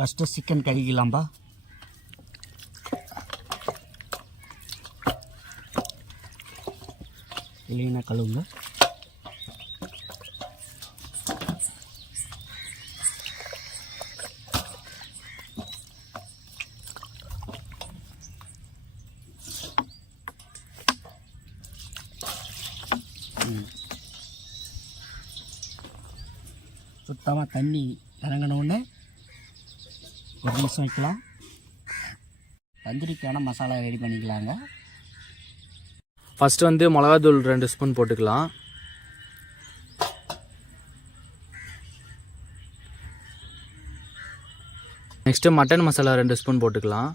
First chicken கழுகிக்கலாம்பா. இல்லைன்னா கழுவுங்க. சுத்தமாக தண்ணி இறங்கினோடனே ஒரு நிமிஷம் வைக்கலாம். தந்தூரிக்கான மசாலா ரெடி பண்ணிக்கலாங்க. ஃபஸ்ட்டு வந்து மிளகாத்தூள் 2 ஸ்பூன் போட்டுக்கலாம். நெக்ஸ்ட்டு மட்டன் மசாலா 2 ஸ்பூன் போட்டுக்கலாம்.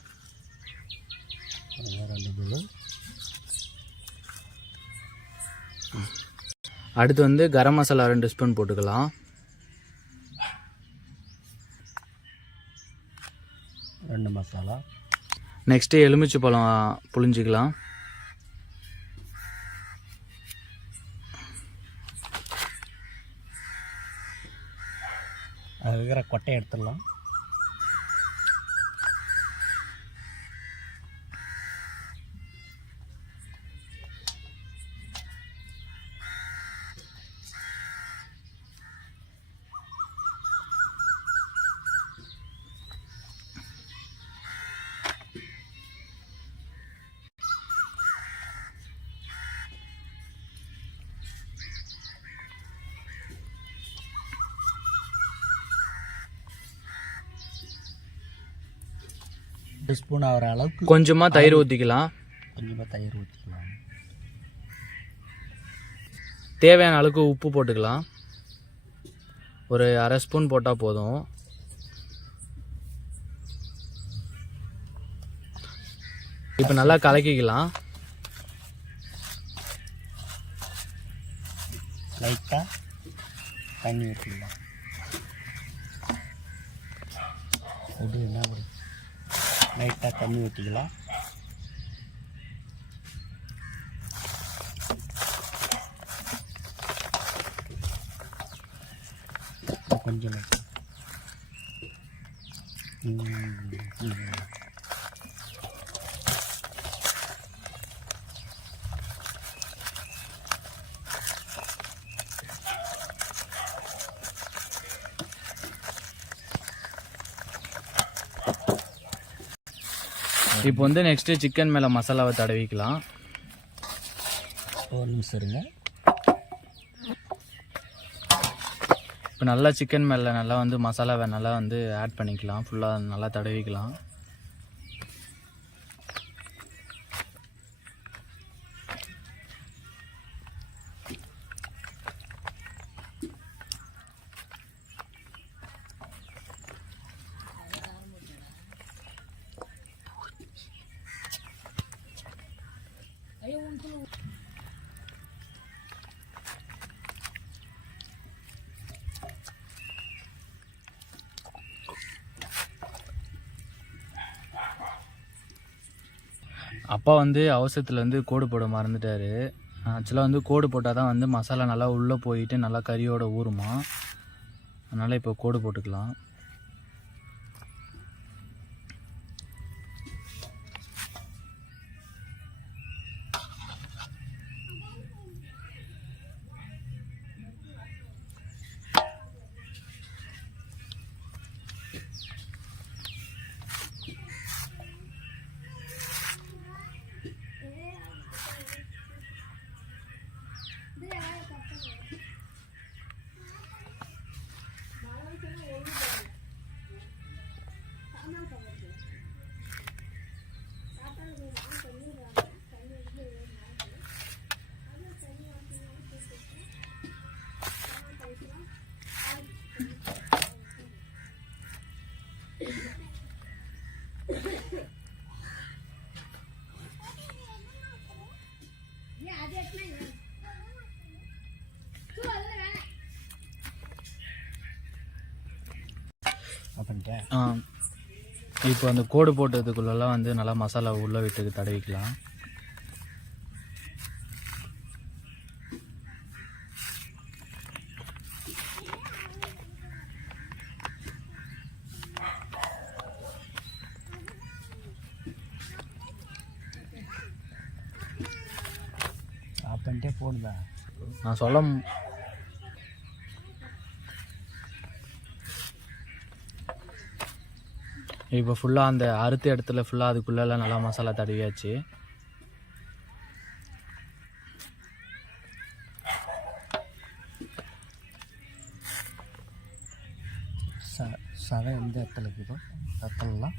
அடுத்து வந்து கரம் மசாலா 2 ஸ்பூன் போட்டுக்கலாம். 2 மசாலா. நெக்ஸ்ட்டு எலுமிச்சை பழம் புளிஞ்சிக்கலாம். அது இருக்கிற கொட்டையை எடுத்துடலாம். ஒரு ஸ்பூன் ஆகிற அளவுக்கு கொஞ்சமாக தயிர் ஊற்றிக்கலாம். தேவையான அளவுக்கு உப்பு போட்டுக்கலாம். ஒரு அரை ஸ்பூன் போட்டால் போதும். இப்போ நல்லா கலக்கிக்கலாம். லைட்டாக தண்ணி ஊற்றிக்கலாம். லைட்டாக தண்ணி ஊற்றிக்கலாம். கொஞ்சம் இப்போ வந்து நெக்ஸ்ட்டு சிக்கன் மேலே மசாலாவை தடவிக்கலாம். ஒரு நிமிஷம் இருங்க. இப்போ நல்லா சிக்கன் மேலே நல்லா வந்து மசாலாவை நல்லா வந்து ஆட் பண்ணிக்கலாம். ஃபுல்லாக நல்லா தடவிக்கலாம். அப்பா வந்து அவசரத்தில் வந்து கோடு போட மறந்துட்டார். ஆக்சுவலாக வந்து கோடு போட்டால் தான் வந்து மசாலா நல்லா உள்ளே போயிட்டு நல்லா கறியோட ஊறுமா. அதனால் இப்போ கோடு போட்டுக்கலாம். இப்போ அந்த கோடு போட்டதுக்குள்ளெல்லாம் வந்து நல்லா மசாலா உள்ளே விட்டு தடவிக்கலாம். வந்துட்டே போடுதா? நான் சொல்ல இப்போ ஃபுல்லாக அந்த அறுத்த இடத்துல ஃபுல்லாக அதுக்குள்ளெல்லாம் நல்லா மசாலா தடவியாச்சு. சதை எந்த இடத்துல இருக்குதோ ரத்தம்லாம்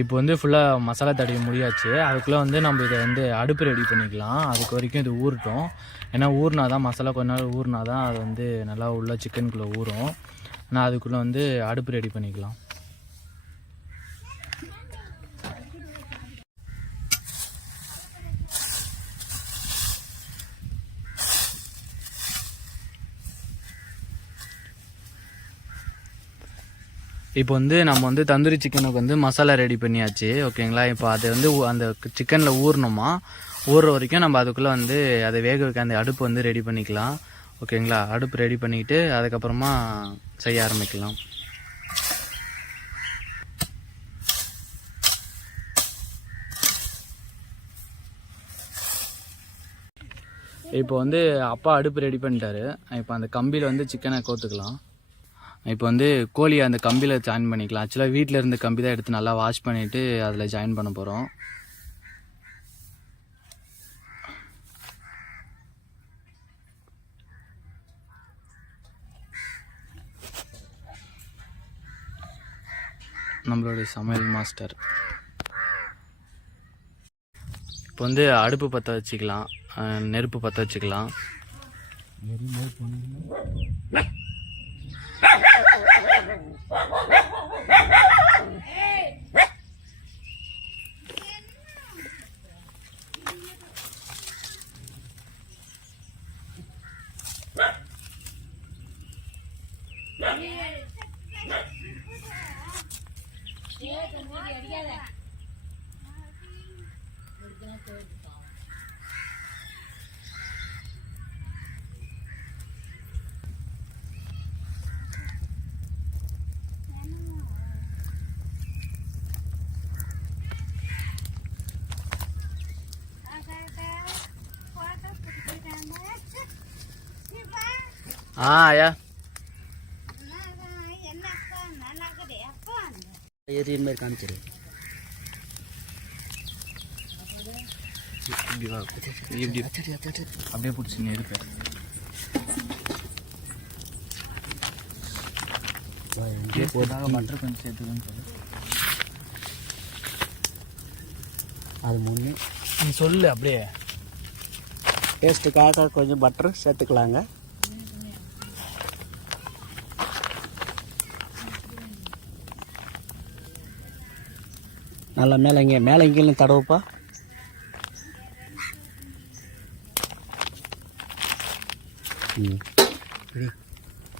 இப்போ வந்து ஃபுல்லாக மசாலா தடவி முடியாச்சு. அதுக்குள்ளே வந்து நம்ம இதை வந்து அடுப்பு ரெடி பண்ணிக்கலாம். அதுக்கு வரைக்கும் இது ஊறட்டும். ஏன்னா ஊறினா தான் மசாலா கொஞ்ச நாள் ஊறினா தான் அது வந்து நல்லா உள்ள சிக்கனுக்குள்ளே ஊறும். ஆனால் அதுக்குள்ளே வந்து அடுப்பு ரெடி பண்ணிக்கலாம். இப்போ வந்து நம்ம வந்து தந்தூரி சிக்கனுக்கு வந்து மசாலா ரெடி பண்ணியாச்சு. ஓகேங்களா? இப்போ அதை வந்து அந்த சிக்கனில் ஊறணுமா, ஊறுற வரைக்கும் நம்ம அதுக்குள்ளே வந்து அதை வேக வைக்க அந்த அடுப்பு வந்து ரெடி பண்ணிக்கலாம். ஓகேங்களா? அடுப்பு ரெடி பண்ணிக்கிட்டு அதுக்கப்புறமா செய்ய ஆரம்பிக்கலாம். இப்போ வந்து அப்பா அடுப்பு ரெடி பண்ணிட்டாரு. இப்போ அந்த கம்பியில் வந்து சிக்கனை கோத்துக்கலாம். இப்போ வந்து கோழியை அந்த கம்பியில் ஜாயின் பண்ணிக்கலாம். ஆக்சுவலாக வீட்டில் இருந்த கம்பி தான் எடுத்து நல்லா வாஷ் பண்ணிவிட்டு அதில் ஜாயின் பண்ண போகிறோம். நம்மளுடைய சமையல் மாஸ்டர் இப்போ வந்து அடுப்பு பற்ற வச்சுக்கலாம், நெருப்பு பற்ற வச்சுக்கலாம். ஐயா ஏரியின் மாதிரி காமிச்சிரு. இப்படி அப்படியே பிடிச்சி நெருப்பு போதாக பட்டர் கொஞ்சம் சேர்த்துக்கன்னு சொல்லு. அது முன்னே நீ சொல்லு. அப்படியே டேஸ்ட்டுக்காக கொஞ்சம் பட்டர் சேர்த்துக்கலாங்க. நல்லா மேலே இங்கேயும் தடவுப்பா.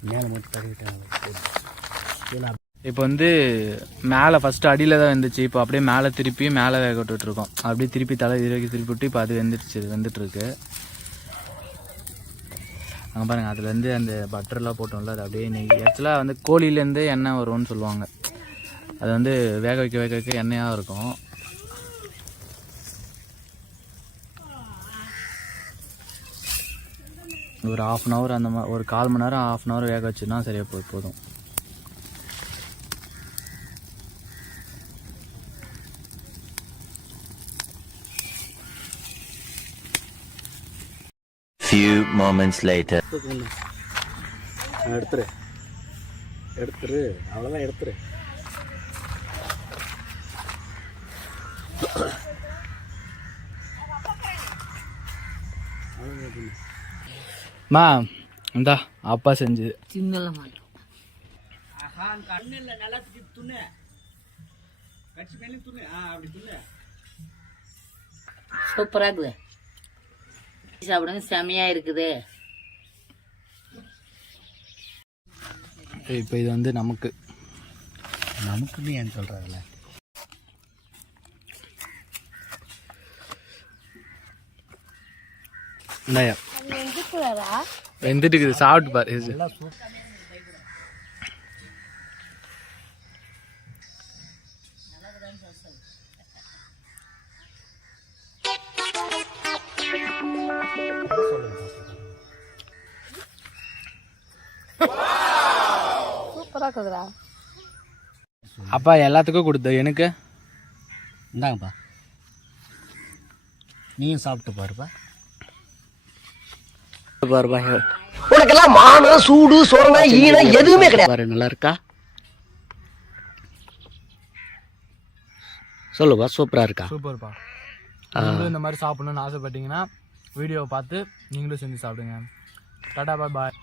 மேலே மட்டும் தடவிட்டாங்க. இப்போ வந்து மேலே ஃபஸ்ட்டு அடியில் தான் வந்துச்சு. இப்போ அப்படியே மேலே திருப்பி மேலே வேக விட்டுட்ருக்கோம். அப்படியே திருப்பி தலை இதுவரைக்கும் திருப்பி விட்டு இப்போ அது வெந்துட்டுருக்கு. அங்கே பாருங்கள், அதுலேருந்து அந்த பட்டர்லாம் போட்டோம்ல, அது அப்படியே நெய். ஆக்சுவலாக வந்து கோழிலேருந்து எண்ணெய் வரும்னு சொல்லுவாங்க. அது வந்து வேக வைக்க எண்ணெயாக இருக்கும். ஒரு 1/2 hour அந்த மாதிரி, ஒரு 1/4 மணி நேரம் 1/2 hour வேக வச்சுன்னா சரியாக போதும். Few moments later. எடுத்துரு அவ்வளோதான், எடுத்துரு. மா இந்தா அப்பா செஞ்சது. சூப்பராக இருக்குது. சாப்பிடுங்க, செமையா இருக்குது. இப்போ இது வந்து நமக்குன்னு ஏன் சொல்கிறாங்கல்ல. இந்தாயா வெந்துட்டு இருக்குது, சாப்பிட்டு பாரு. சூப்பரா இருக்குதுடா. அப்பா எல்லாத்துக்கும் கொடுத்த எனக்கு இந்தாங்கப்பா, நீயும் சாப்பிட்டு பாருப்பா. பாருப்பா, உனக்கெல்லாம் மானம் சூடு சொரணை ஈனம் எதுவுமே கிடையாது. பாரு நல்லா இருக்கா? சொல்லுப்பா, சூப்பரா இருக்கா? சூப்பர்ப்பா. நீங்களும் இந்த மாதிரி சாப்பிடணும்னு ஆசைப்பட்டீங்கன்னா வீடியோவை பார்த்து நீங்களும் செஞ்சு சாப்பிடுங்க. டாடா பாய் பாய்.